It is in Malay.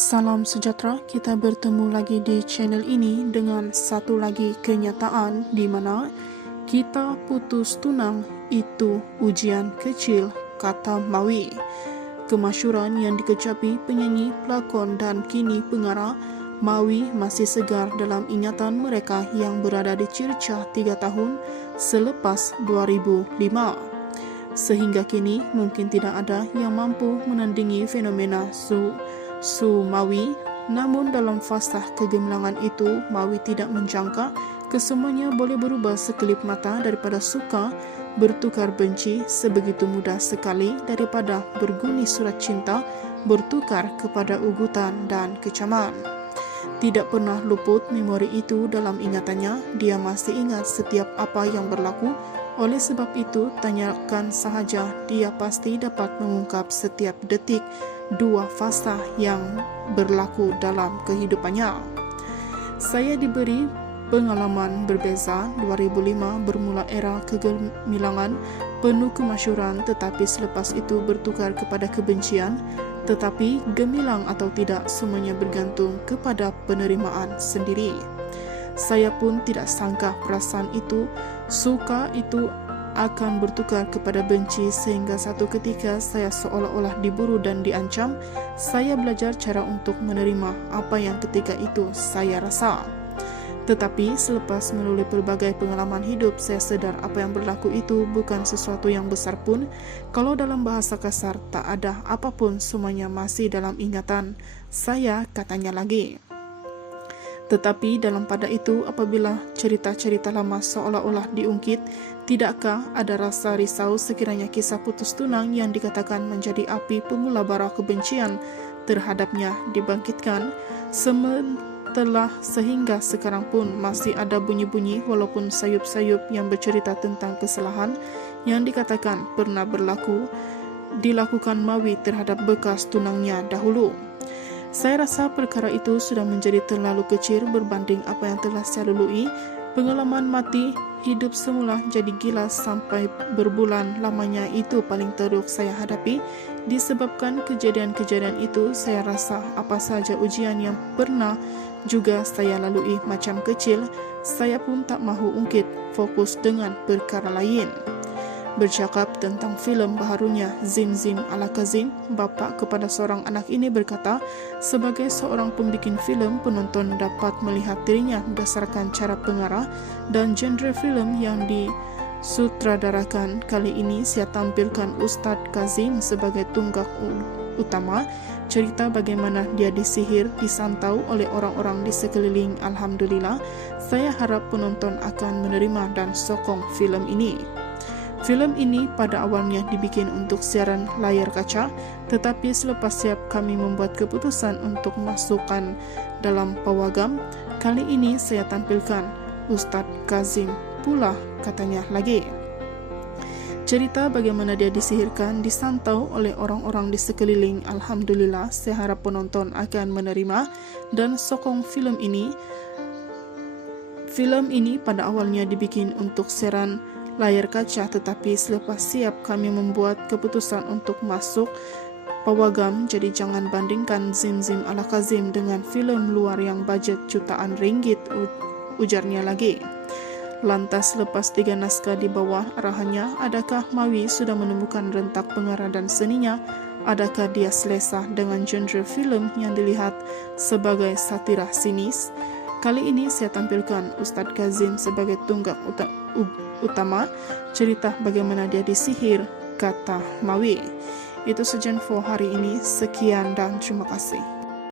Salam sejahtera, kita bertemu lagi di channel ini dengan satu lagi kenyataan di mana kita putus tunang itu ujian kecil, kata Mawi. Kemasyhuran yang dikecapi penyanyi, pelakon dan kini pengarah, Mawi masih segar dalam ingatan mereka yang berada di Circah 3 tahun selepas 2005. Sehingga kini mungkin tidak ada yang mampu menandingi fenomena Mawi. Namun dalam fasa kegemilangan itu, Mawi tidak menjangka kesemuanya boleh berubah sekelip mata. Daripada suka bertukar benci sebegitu mudah sekali, daripada berguni surat cinta bertukar kepada ugutan dan kecaman. Tidak pernah luput memori itu dalam ingatannya. Dia masih ingat setiap apa yang berlaku. Oleh sebab itu, tanyakan sahaja, dia pasti dapat mengungkap setiap detik dua fasa yang berlaku dalam kehidupannya. Saya diberi pengalaman berbeza. 2005 bermula era kegemilangan penuh kemasyhuran, tetapi selepas itu bertukar kepada kebencian. Tetapi gemilang atau tidak, semuanya bergantung kepada penerimaan sendiri. Saya pun tidak sangka perasaan itu, suka itu akan bertukar kepada benci, sehingga satu ketika saya seolah-olah diburu dan diancam. Saya belajar cara untuk menerima apa yang ketika itu saya rasa. Tetapi selepas melalui berbagai pengalaman hidup, saya sadar apa yang berlaku itu bukan sesuatu yang besar pun. Kalau dalam bahasa kasar, tak ada apapun, semuanya masih dalam ingatan saya, katanya lagi. Tetapi dalam pada itu, apabila cerita-cerita lama seolah-olah diungkit, tidakkah ada rasa risau sekiranya kisah putus tunang yang dikatakan menjadi api pemula bara kebencian terhadapnya dibangkitkan setelah sehingga sekarang pun masih ada bunyi-bunyi walaupun sayup-sayup yang bercerita tentang kesalahan yang dikatakan pernah dilakukan Mawi terhadap bekas tunangnya dahulu. Saya rasa perkara itu sudah menjadi terlalu kecil berbanding apa yang telah saya lalui. Pengalaman mati hidup semula jadi gila sampai berbulan lamanya itu paling teruk saya hadapi. Disebabkan kejadian-kejadian itu, saya rasa apa saja ujian yang pernah juga saya lalui macam kecil, saya pun tak mahu ungkit, fokus dengan perkara lain. Bercakap tentang filem baharunya Zim Zim ala Kazim, bapa kepada seorang anak ini berkata, sebagai seorang pembikin filem, penonton dapat melihat dirinya berdasarkan cara pengarah dan genre filem yang disutradarakan. Kali ini saya tampilkan Ustadz Kazim sebagai tunggak utama. Cerita bagaimana dia disihir, disantau oleh orang-orang di sekeliling. Alhamdulillah, saya harap penonton akan menerima dan sokong filem ini. Filem ini pada awalnya dibikin untuk siaran layar kaca, tetapi selepas siap kami membuat keputusan untuk masukkan dalam pawagam. Kali ini saya tampilkan Ustadz Kazim pula, katanya lagi. Cerita bagaimana dia disihirkan, disantau oleh orang-orang di sekeliling. Alhamdulillah, saya harap penonton akan menerima dan sokong filem ini. Filem ini pada awalnya dibikin untuk siaran layar kaca, tetapi selepas siap kami membuat keputusan untuk masuk pawagam. Jadi jangan bandingkan Zim Zim ala Kazim dengan filem luar yang budget jutaan ringgit, ujarnya lagi. Lantas lepas 3 naskah di bawah arahannya, adakah Mawi sudah menemukan rentak pengarah dan seninya? Adakah dia selesa dengan genre filem yang dilihat sebagai satira sinis? Kali ini saya tampilkan Ustadz Kazim sebagai tunggak utama, cerita bagaimana dia disihir, kata Mawi. Itu saja info hari ini. Sekian dan terima kasih.